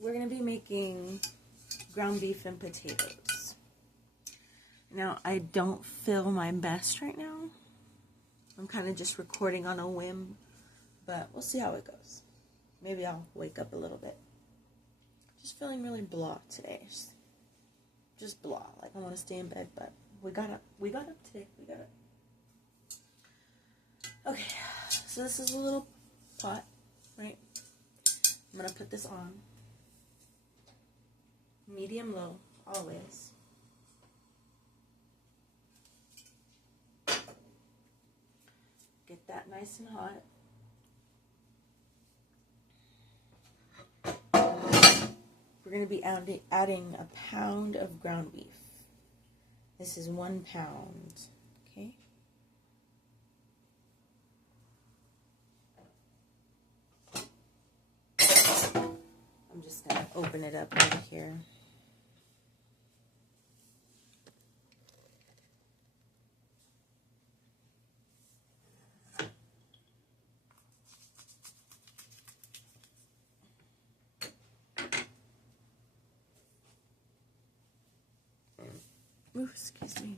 we're going to be making ground beef and potatoes. Now, I don't feel my best right now. I'm kind of just recording on a whim, but we'll see how it goes. Maybe I'll wake up a little bit. Just feeling really blah today. Just blah. Like I want to stay in bed, but we got up today. We got up. Okay, so this is a little pot, right? I'm going to put this on. Medium low, always. Get that nice and hot. We're going to be adding a pound of ground beef. This is 1 pound, okay? I'm just going to open it up right here. Ooh, excuse me.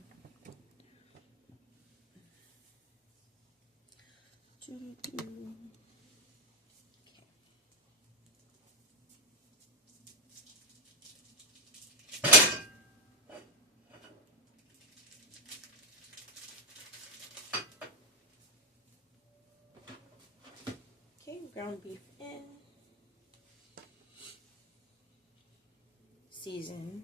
Okay, ground beef in. Season.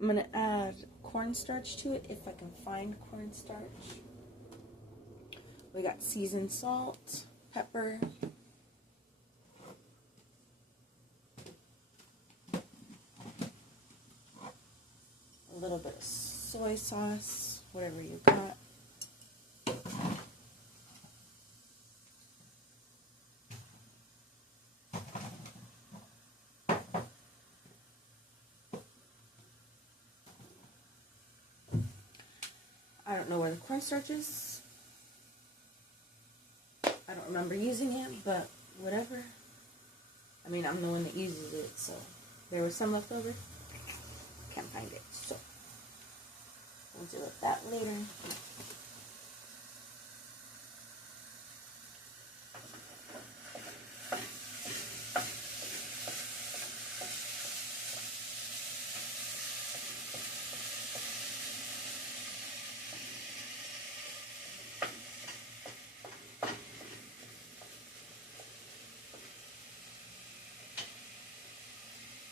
I'm going to add cornstarch to it if I can find cornstarch. We got seasoned salt, pepper, a little bit of soy sauce, whatever you got. I don't know where the cornstarch is. I don't remember using it, but whatever. I mean, I'm the one that uses it, so there was some left over. Can't find it, so we'll deal with that later.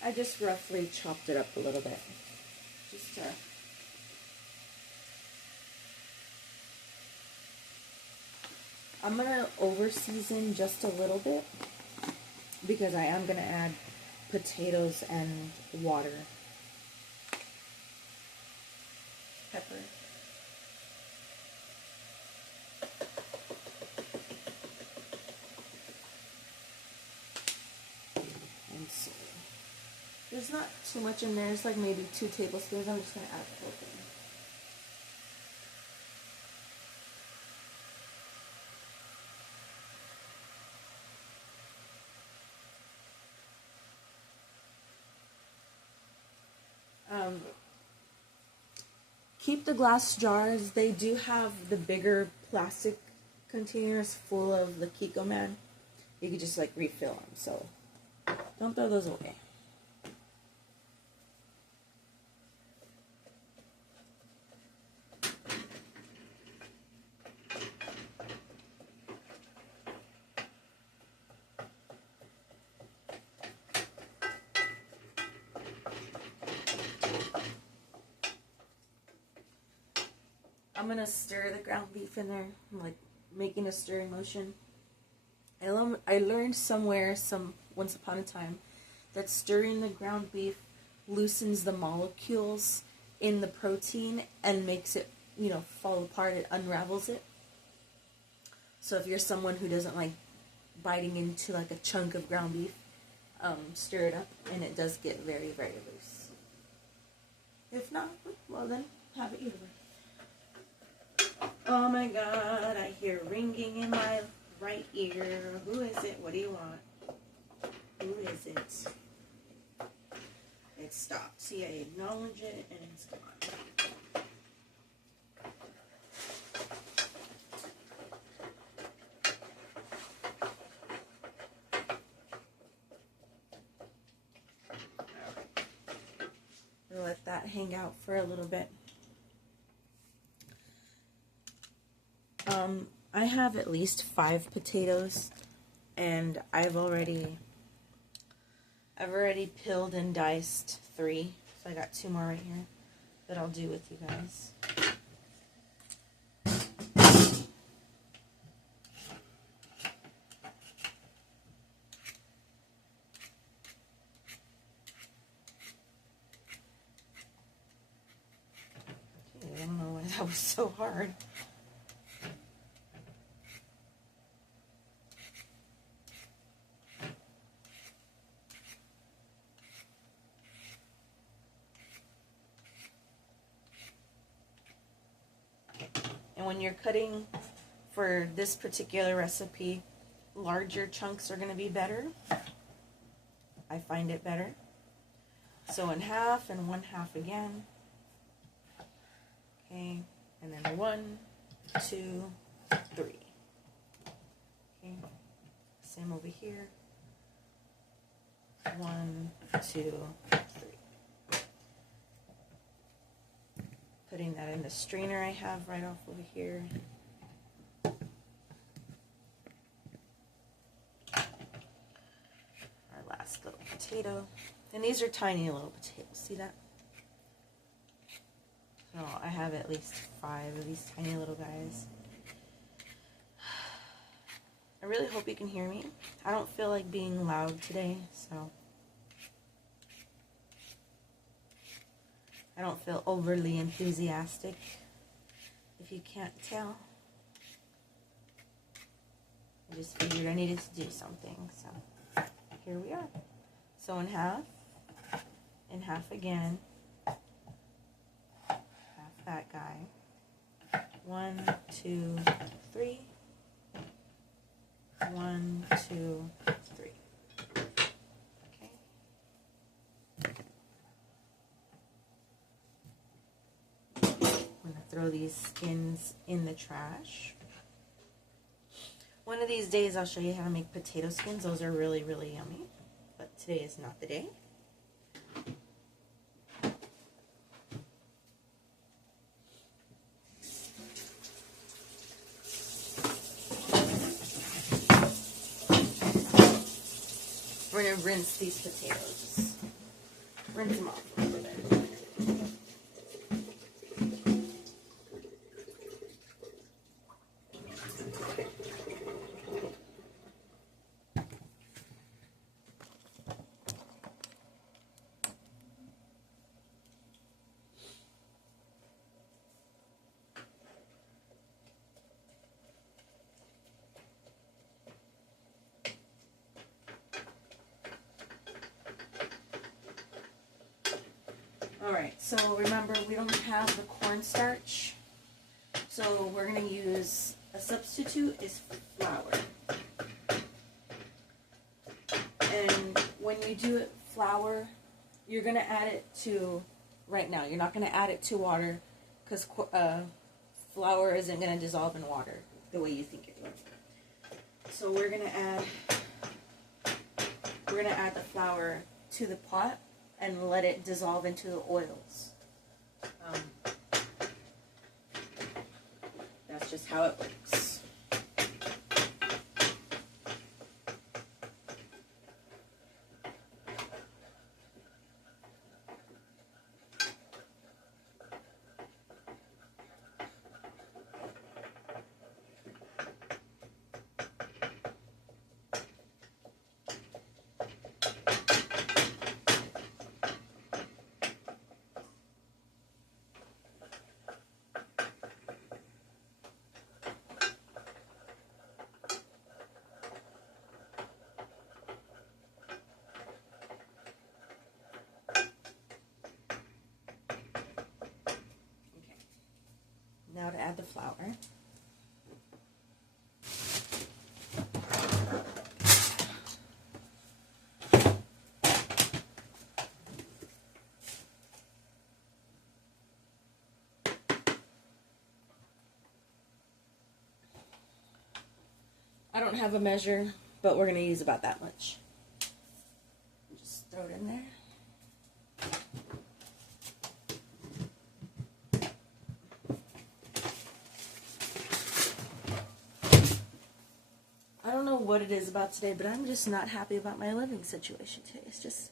I just roughly chopped it up a little bit, just to I'm going to over season just a little bit because I am going to add potatoes and water. Pepper. And salt. There's not too much in there. It's like maybe 2 tablespoons. I'm just going to add the whole thing. Keep the glass jars. They do have the bigger plastic containers full of the Kiko Man. You can just like refill them. So don't throw those away. I'm going to stir the ground beef in there. I'm like making a stirring motion. I learned somewhere, once upon a time, that stirring the ground beef loosens the molecules in the protein and makes it, fall apart. It unravels it. So if you're someone who doesn't like biting into like a chunk of ground beef, stir it up and it does get very, very loose. If not, well then, have it either way. Oh my God, I hear ringing in my right ear. Who is it? What do you want? Who is it? It stopped. See, I acknowledge it and it's gone. We'll let that hang out for a little bit. I have at least 5 potatoes, and I've already peeled and diced 3, so I got 2 more right here that I'll do with you guys. Okay, I don't know why that was so hard. And when you're cutting for this particular recipe, larger chunks are going to be better. I find it better. So in half and 1/2 again. Okay, and then 1, 2, 3. Okay, same over here. 1, 2, 3. Putting that in the strainer I have right off over here. Our last little potato. And these are tiny little potatoes. See that? So I have at least 5 of these tiny little guys. I really hope you can hear me. I don't feel like being loud today, so I don't feel overly enthusiastic, if you can't tell. I just figured I needed to do something, so here we are. So in half again, half that guy. 1, 2, 3. 1, 2, 3. Okay. I'm going to throw these skins in the trash. One of these days I'll show you how to make potato skins. Those are really, really yummy. But today is not the day. We're going to rinse these potatoes. Rinse them off a little bit. Alright, so remember we don't have the cornstarch, so we're going to use, a substitute is flour. And when you do it flour, you're going to add it to, right now, you're not going to add it to water, because flour isn't going to dissolve in water the way you think it will. So we're going to add the flour to the pot and let it dissolve into the oils. That's just how it works. Now to add the flour. don't have a measure, but we're going to use about that much. Just throw it in there. I don't know what it is about today, but I'm just not happy about my living situation today. It's just,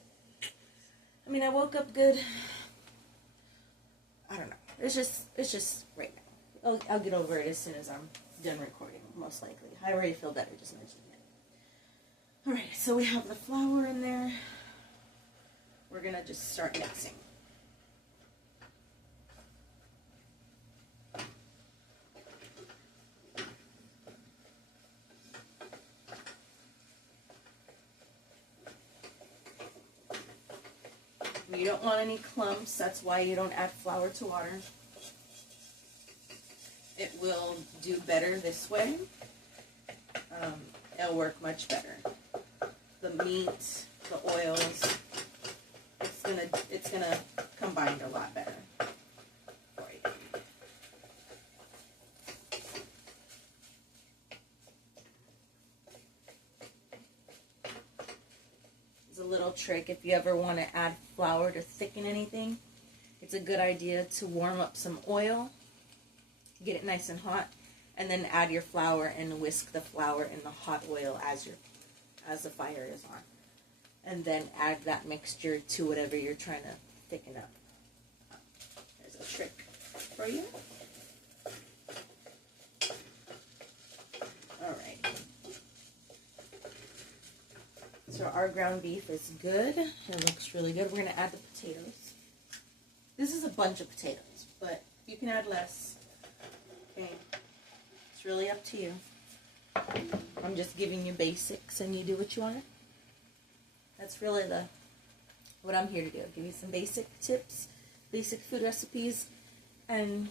I mean, I woke up good. I don't know. It's just right now. I'll get over it as soon as I'm done recording, most likely. I already feel better just mentioning it. Alright, so we have the flour in there. We're going to just start mixing. You don't want any clumps, that's why you don't add flour to water. It will do better this way. It'll work much better. The meat, the oils, it's gonna combine a lot better for you. It's a little trick if you ever want to add flour to thicken anything. It's a good idea to warm up some oil, get it nice and hot, and then add your flour and whisk the flour in the hot oil as the fire is on. And then add that mixture to whatever you're trying to thicken up. There's a trick for you. Alright. So our ground beef is good. It looks really good. We're going to add the potatoes. This is a bunch of potatoes, but you can add less. Okay. It's really up to you. I'm just giving you basics and you do what you want. That's really what I'm here to do. Give you some basic tips, basic food recipes, and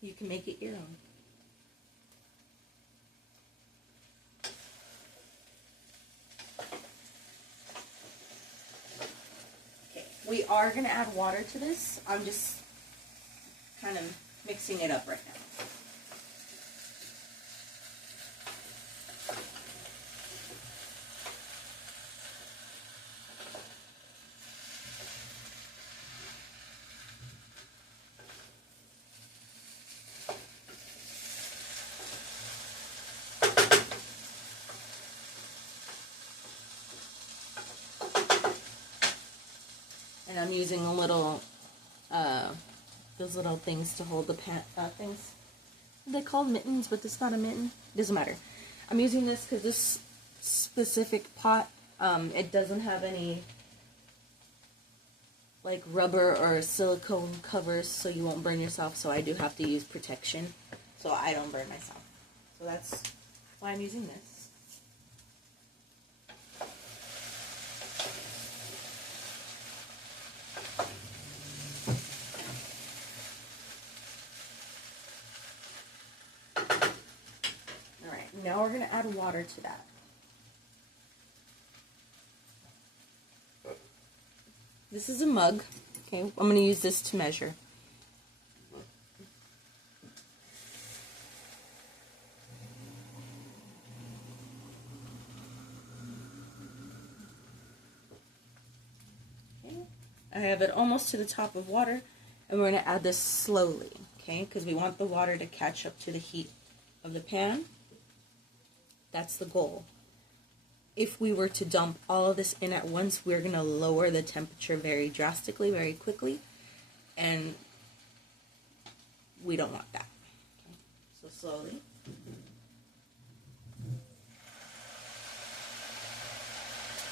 you can make it your own. Okay, we are going to add water to this. I'm just kind of mixing it up right now. And I'm using a little, those little things to hold the things. They're called mittens, but this is not a mitten. Doesn't matter. I'm using this because this specific pot, it doesn't have any like rubber or silicone covers, so you won't burn yourself. So I do have to use protection, so I don't burn myself. So that's why I'm using this. Now we're going to add water to that. This is a mug. Okay, I'm going to use this to measure. Okay. I have it almost to the top of water, and we're going to add this slowly, okay, because we want the water to catch up to the heat of the pan. That's the goal. If we were to dump all of this in at once, we're going to lower the temperature very drastically, very quickly, and we don't want that. Okay. So slowly.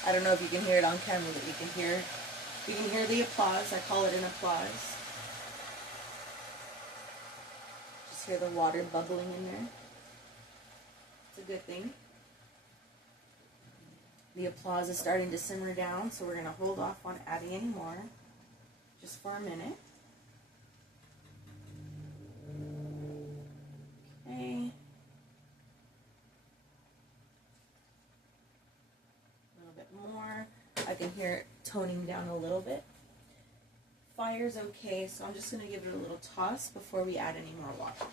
I don't know if you can hear it on camera, but you can hear the applause. I call it an applause. Just hear the water bubbling in there. It's a good thing. The applause is starting to simmer down, so we're going to hold off on adding any more, just for a minute. Okay. A little bit more. I can hear it toning down a little bit. Fire's okay, so I'm just going to give it a little toss before we add any more water.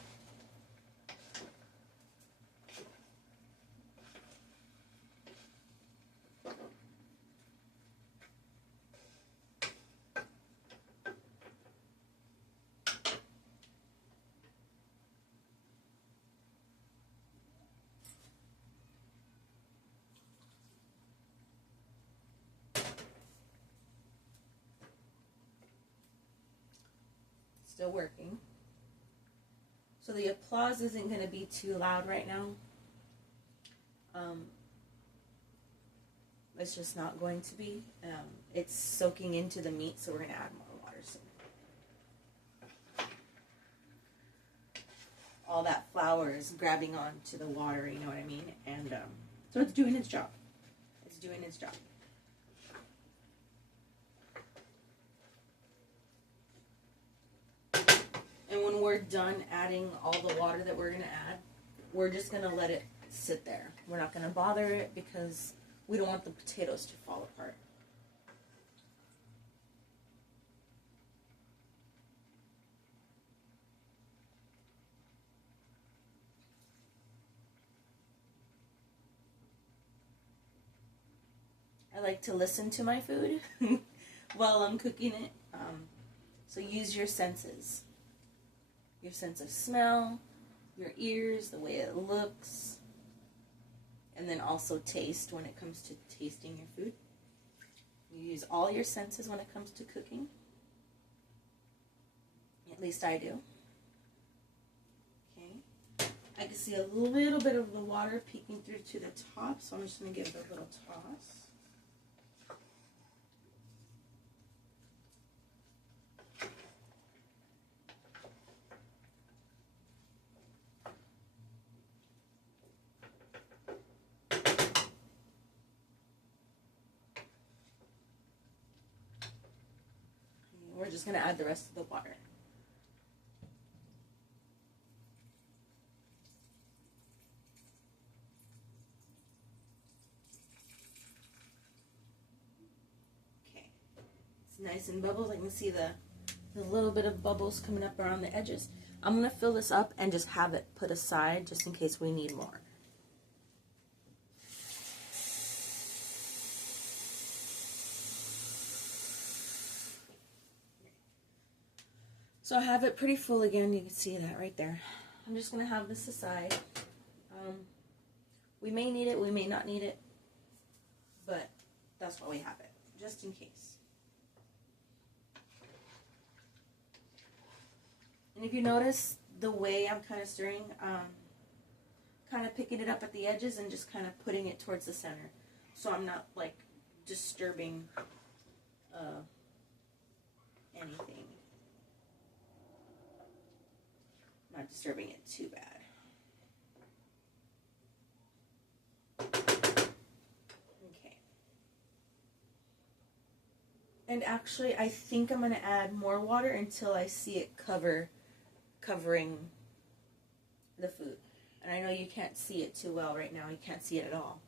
still working. So the applause isn't going to be too loud right now. It's just not going to be. It's soaking into the meat, so we're going to add more water soon. All that flour is grabbing onto the water, you know what I mean? And so it's doing its job. It's doing its job. And when we're done adding all the water that we're going to add, we're just going to let it sit there. We're not going to bother it because we don't want the potatoes to fall apart. I like to listen to my food while I'm cooking it. So use your senses. Your sense of smell, your ears, the way it looks, and then also taste when it comes to tasting your food. You use all your senses when it comes to cooking. At least I do. Okay. I can see a little bit of the water peeking through to the top, so I'm just going to give it a little toss. We're just going to add the rest of the water. Okay. It's nice and bubbles. I can see the little bit of bubbles coming up around the edges. I'm going to fill this up and just have it put aside just in case we need more. So I have it pretty full again. You can see that right there. I'm just going to have this aside. We may need it, we may not need it, but that's why we have it, just in case. And if you notice the way I'm kind of stirring, kind of picking it up at the edges and just kind of putting it towards the center. So I'm not like disturbing anything. Not disturbing it too bad. Okay. And actually, I think I'm going to add more water until I see it covering the food. And I know you can't see it too well right now. You can't see it at all.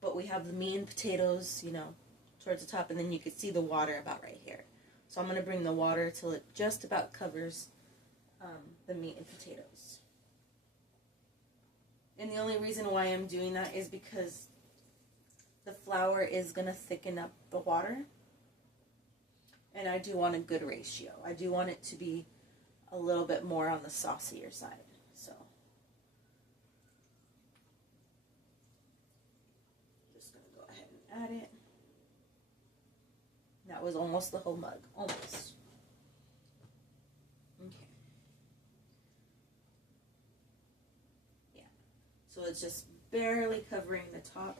But we have the meat and potatoes, you know, towards the top, and then you can see the water about right here. So I'm going to bring the water till it just about covers the meat and potatoes. And the only reason why I'm doing that is because the flour is going to thicken up the water. And I do want a good ratio. I do want it to be a little bit more on the saucier side. So just going to go ahead and add it. That was almost the whole mug. Almost. Okay. Yeah. So it's just barely covering the top.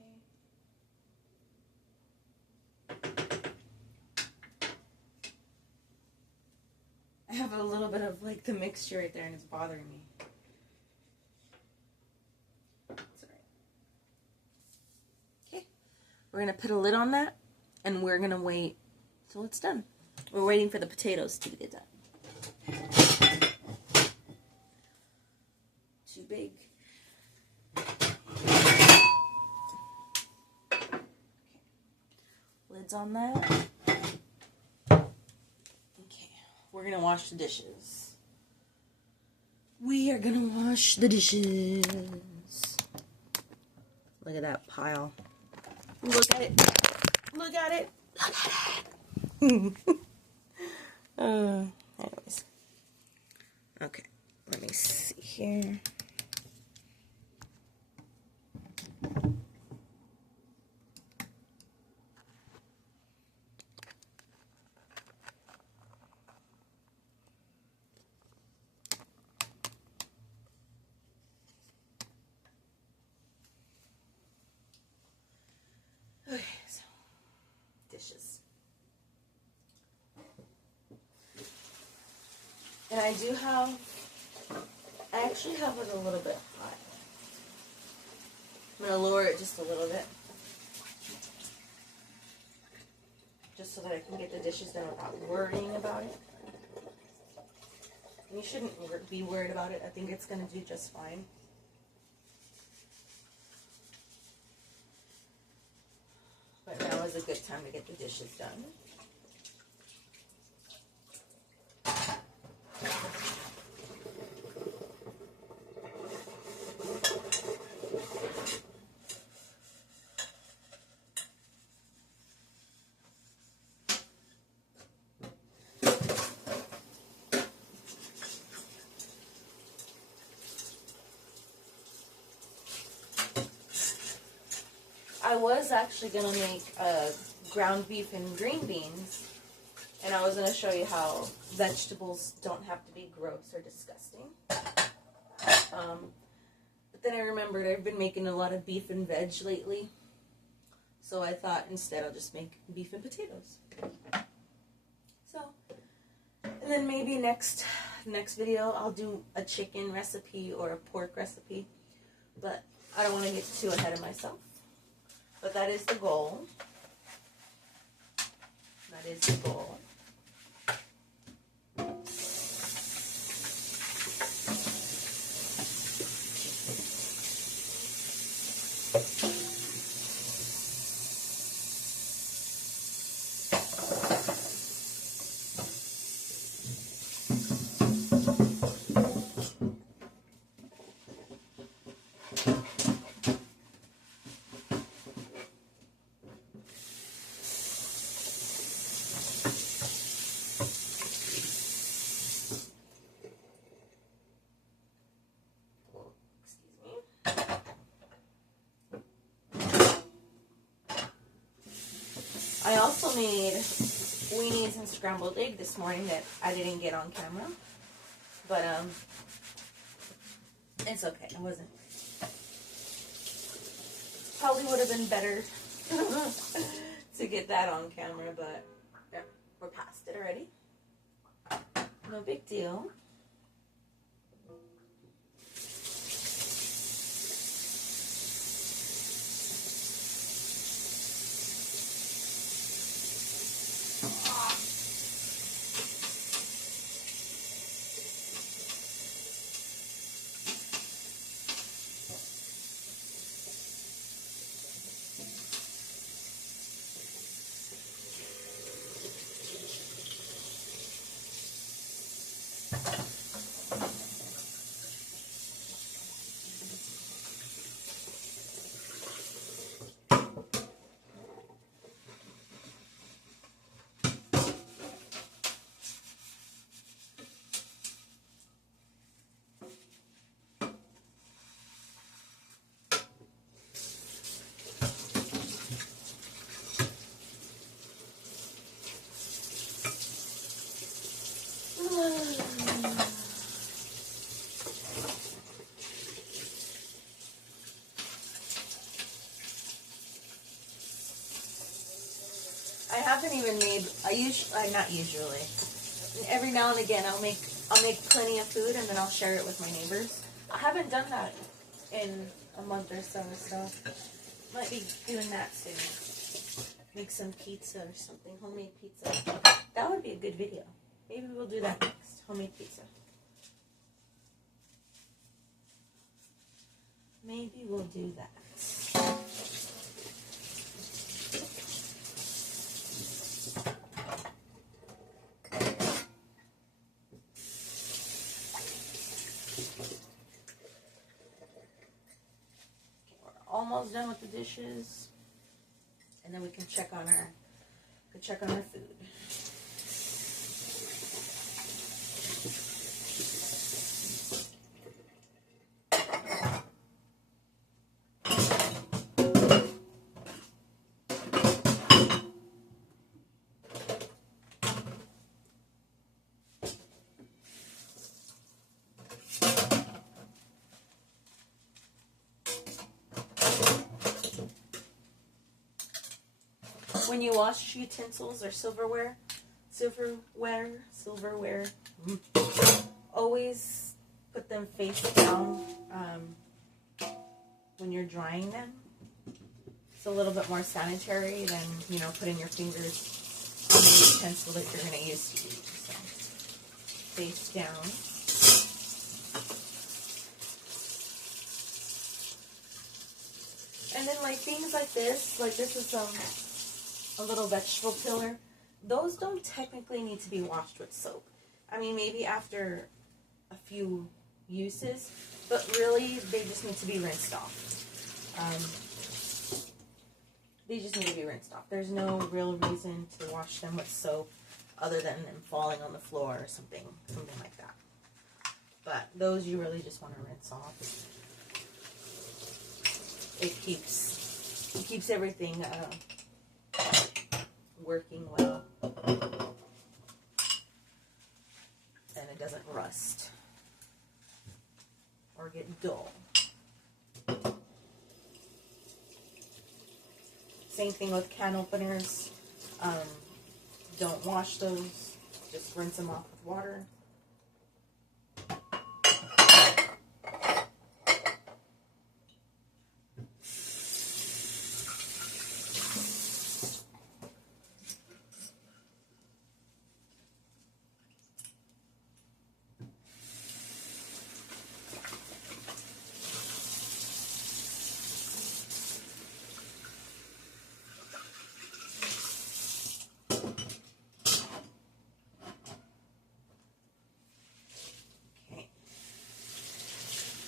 Okay. I have a little bit of like the mixture right there and it's bothering me. We're going to put a lid on that, and we're going to wait till it's done. We're waiting for the potatoes to get done. Too big. Okay. Lids on that. Okay. We're going to wash the dishes. We are going to wash the dishes. Look at that pile. Look at it. Look at it. Look at it. Anyways. Okay. Let me see here. And I actually have it a little bit hot. I'm going to lower it just a little bit. Just so that I can get the dishes done without worrying about it. And you shouldn't be worried about it. I think it's going to do just fine. But now is a good time to get the dishes done. I was actually going to make ground beef and green beans, and I was going to show you how vegetables don't have to be gross or disgusting. But then I remembered I've been making a lot of beef and veg lately, so I thought instead I'll just make beef and potatoes. So, and then maybe next video I'll do a chicken recipe or a pork recipe, but I don't want to get too ahead of myself. But that is the goal. That is the goal. I also made weenies and scrambled egg this morning that I didn't get on camera, but it's okay. It wasn't. Probably would have been better to get that on camera, but yeah, we're past it already. No big deal. I haven't even made. Not usually. Every now and again, I'll make plenty of food and then I'll share it with my neighbors. I haven't done that in a month or so might be doing that soon. Make some pizza or something, homemade pizza. That would be a good video. Maybe we'll do that next. Homemade pizza. Maybe we'll do that. Almost done with the dishes, and then we can check on our food. When you wash utensils or silverware, silverware. Always put them face down when you're drying them. It's a little bit more sanitary than, putting your fingers on the utensil that you're going to use to eat. So, face down. And then like things like this is a little vegetable peeler. Those don't technically need to be washed with soap. I mean, maybe after a few uses, but really they just need to be rinsed off. They just need to be rinsed off. There's no real reason to wash them with soap other than them falling on the floor or something like that. But those you really just want to rinse off. It keeps everything working well, and it doesn't rust or get dull. Same thing with can openers. Don't wash those. Just rinse them off with water.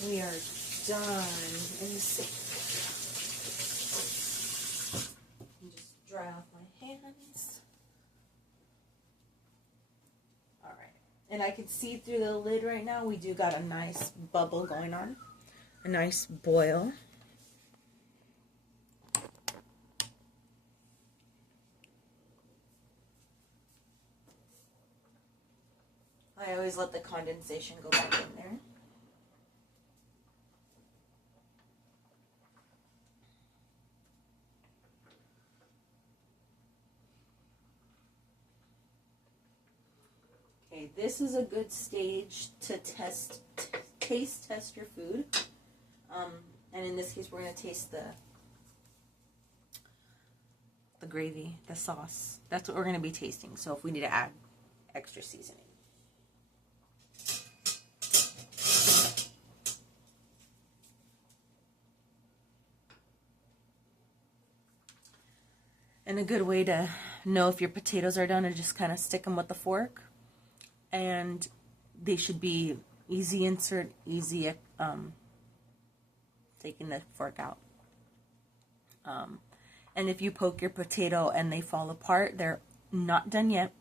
We are done in the sink. Just dry off my hands. Alright. And I can see through the lid right now, we do got a nice bubble going on. A nice boil. I always let the condensation go back in there. Okay, this is a good stage to taste test your food. And in this case, we're going to taste the gravy, the sauce. That's what we're going to be tasting. So if we need to add extra seasoning. And a good way to know if your potatoes are done is just kind of stick them with the fork. And they should be easy insert, easy taking the fork out. And if you poke your potato and they fall apart, they're not done yet.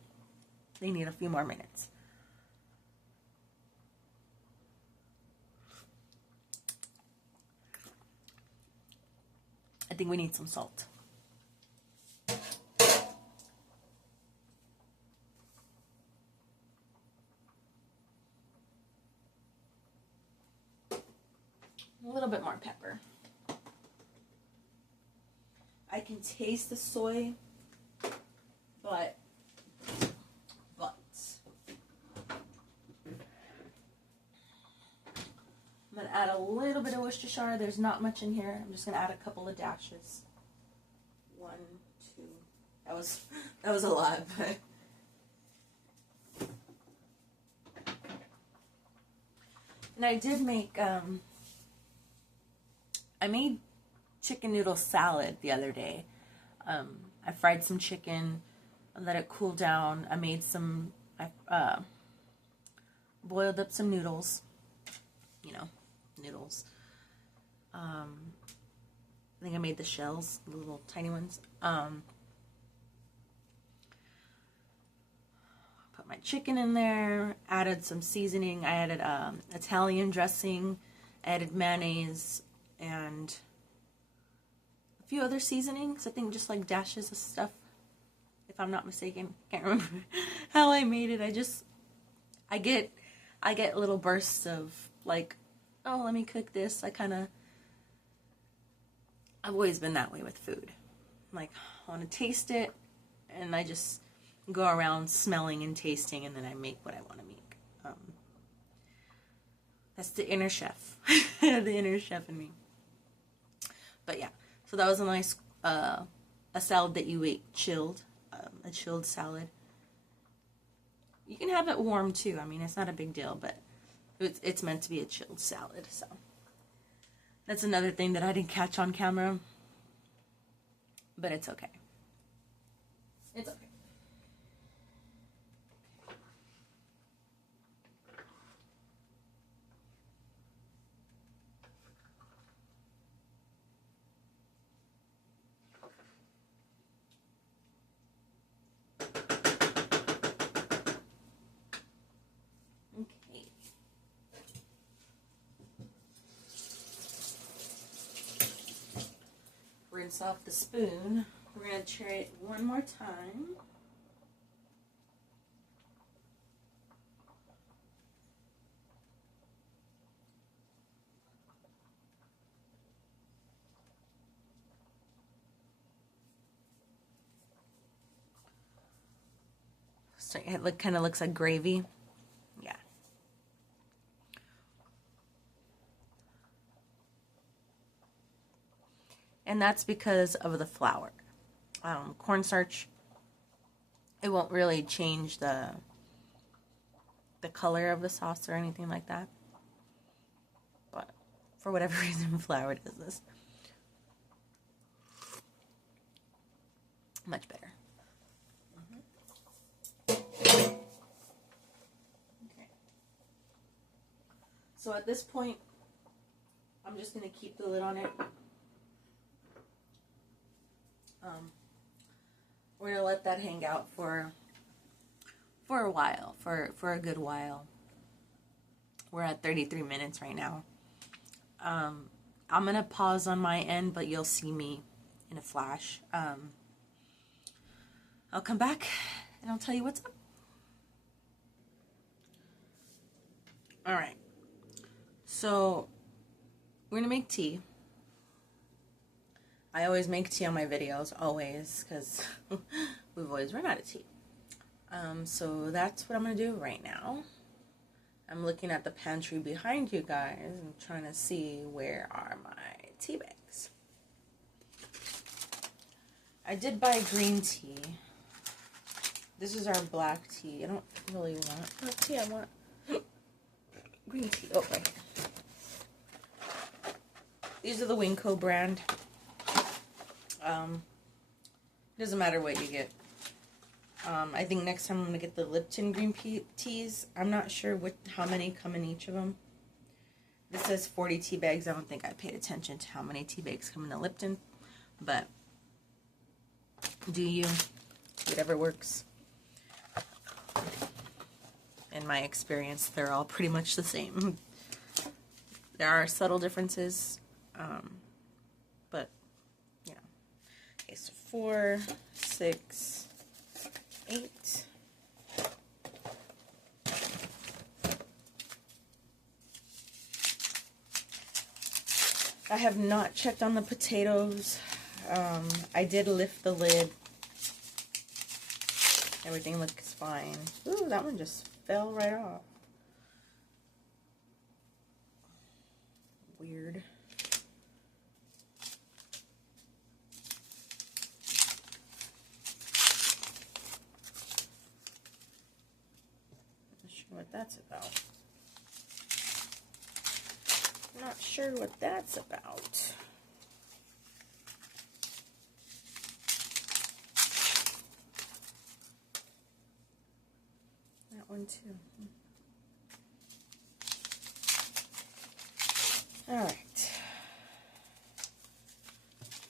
They need a few more minutes. I think we need some salt. A little bit more pepper. I can taste the soy, but I'm going to add a little bit of Worcestershire. There's not much in here. I'm just going to add a couple of dashes. 1, 2. That was a lot, but and I did make I made chicken noodle salad the other day. I fried some chicken, I let it cool down. I made I boiled up some noodles. Noodles. I think I made the shells, the little tiny ones. Put my chicken in there, added some seasoning. I added Italian dressing, added mayonnaise, and a few other seasonings. I think just like dashes of stuff, if I'm not mistaken. Can't remember how I made it. I get little bursts of like, oh, let me cook this. I've always been that way with food. I'm like, I want to taste it, and I just go around smelling and tasting, and then I make what I want to make. That's the inner chef, the inner chef in me. But yeah, so that was a nice, a salad that you ate chilled, a chilled salad. You can have it warm too. I mean, it's not a big deal, but it's meant to be a chilled salad. So that's another thing that I didn't catch on camera, but it's okay. It's okay. Okay. Rinse off the spoon. We're going to try it one more time. So it kind of looks like gravy. Yeah. And that's because of the flour. Cornstarch, it won't really change the color of the sauce or anything like that. But for whatever reason, flour does this. Much better. Okay. So at this point, I'm just going to keep the lid on it. We're going to let that hang out for a while, for a good while. We're at 33 minutes right now. I'm going to pause on my end, but you'll see me in a flash. I'll come back and I'll tell you what's up. Alright. So, we're going to make tea. I always make tea on my videos, always, because we've always run out of tea. So that's what I'm going to do right now. I'm looking at the pantry behind you guys and trying to see where are my tea bags. I did buy green tea. This is our black tea. I don't really want black tea. I want green tea. Oh, right here. These are the Winco brand. Doesn't matter what you get. I think next time I'm going to get the Lipton green teas. I'm not sure how many come in each of them. This says 40 tea bags. I don't think I paid attention to how many tea bags come in the Lipton. But do you? Whatever works. In my experience, they're all pretty much the same. There are subtle differences. But, you know. Okay, so 4, 6, 8. I have not checked on the potatoes. I did lift the lid. Everything looks fine. Ooh, that one just fell right off. Weird. Not sure what that's about. Not sure what that's about. That one too. All right.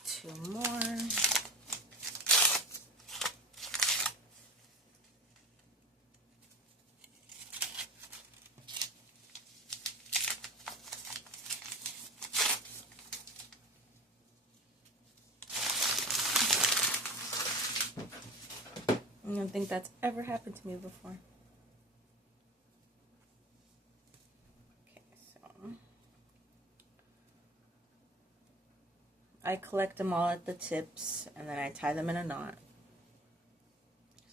2 more. I don't think that's ever happened to me before. Okay, so I collect them all at the tips and then I tie them in a knot.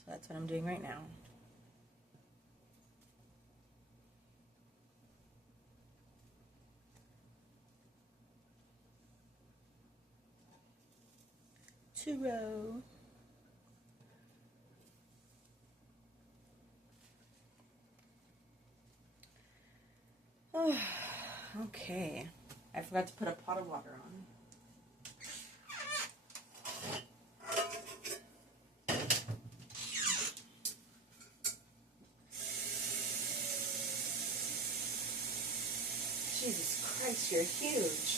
So that's what I'm doing right now. To row. Oh, okay. I forgot to put a pot of water on. Jesus Christ, you're huge.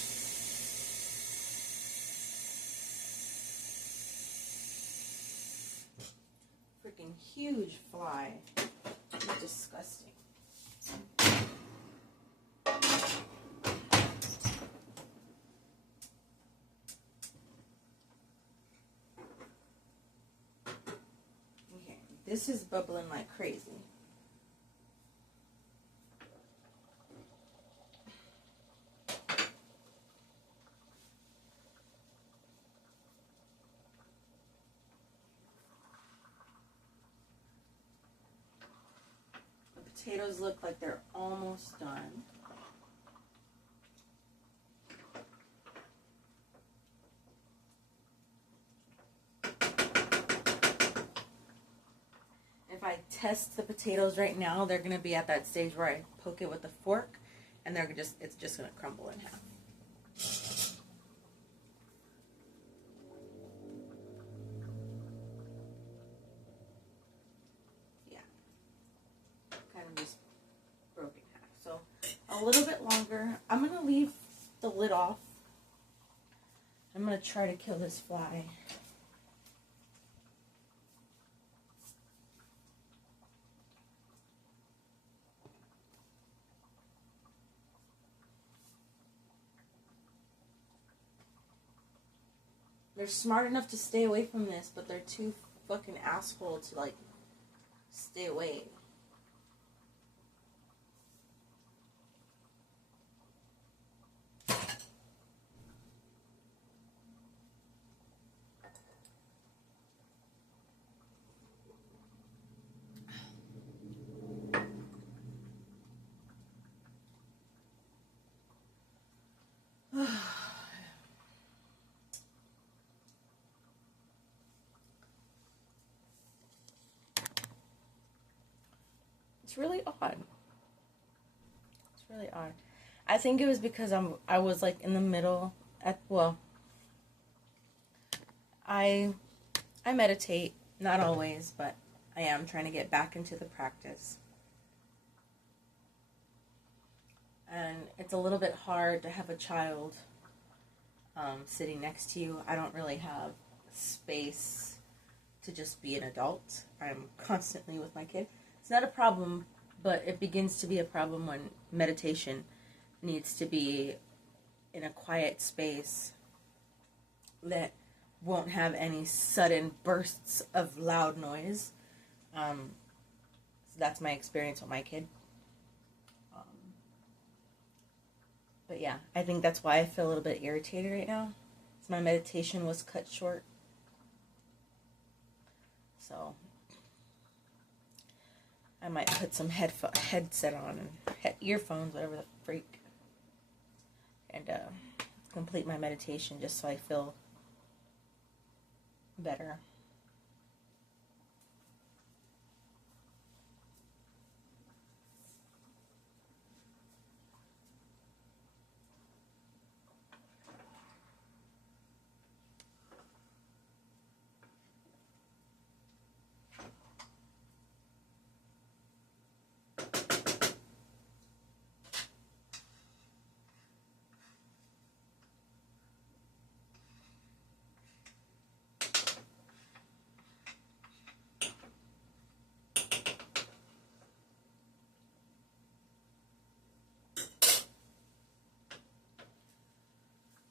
Freaking huge fly. You're disgusting. Okay, this is bubbling like crazy. Potatoes look like they're almost done. If I test the potatoes right now, they're going to be at that stage where I poke it with a fork and it's just going to crumble in half. Yeah. Kind of just broke in half. So a little bit longer. I'm going to leave the lid off. I'm going to try to kill this fly. They're smart enough to stay away from this, but they're too fucking asshole to, like, stay away. It's really odd. It's really odd. I think it was because I was like in the middle I meditate, not always, but I am trying to get back into the practice. And it's a little bit hard to have a child sitting next to you. I don't really have space to just be an adult. I'm constantly with my kid. It's not a problem, but it begins to be a problem when meditation needs to be in a quiet space that won't have any sudden bursts of loud noise. So that's my experience with my kid. But yeah, I think that's why I feel a little bit irritated right now. So my meditation was cut short. So I might put some headset on and earphones, whatever the freak, and complete my meditation just so I feel better.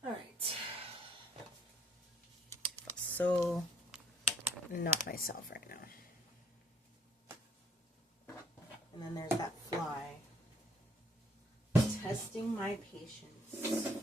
Alright. So not myself right now. And then there's that fly. Testing my patience.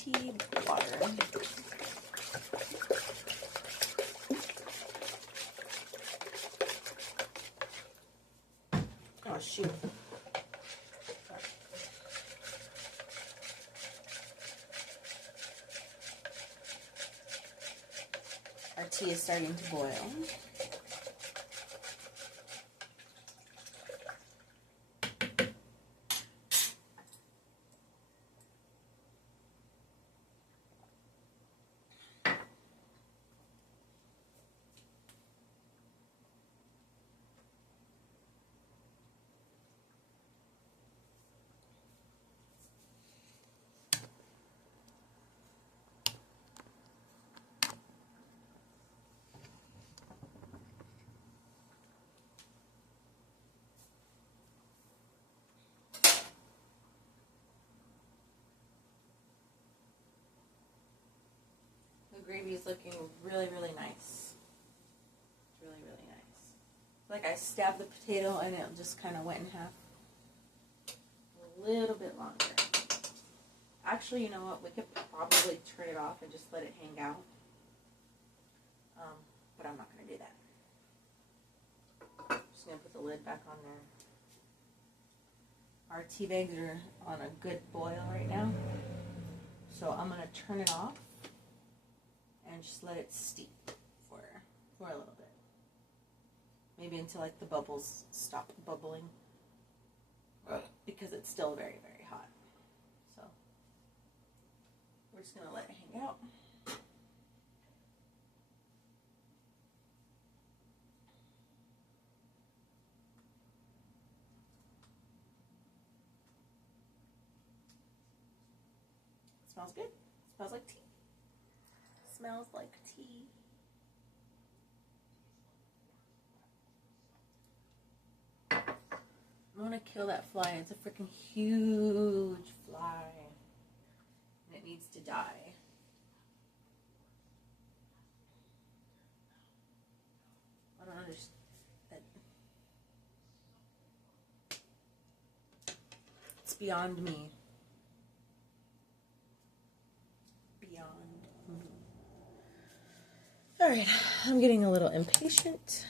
tea water. Oh, shoot. Our tea is starting to boil. The gravy is looking really, really nice. Really, really nice. Like I stabbed the potato and it just kind of went in half. A little bit longer. Actually, you know what? We could probably turn it off and just let it hang out. But I'm not going to do that. Just going to put the lid back on there. Our tea bags are on a good boil right now. So I'm going to turn it off and just let it steep for a little bit. Maybe until like the bubbles stop bubbling. Because it's still very, very hot. So we're just going to let it hang out. Smells good. Smells like tea. Smells like tea. I want to kill that fly. It's a freaking huge fly. And it needs to die. I don't understand. It's beyond me. Beyond me. Alright, I'm getting a little impatient.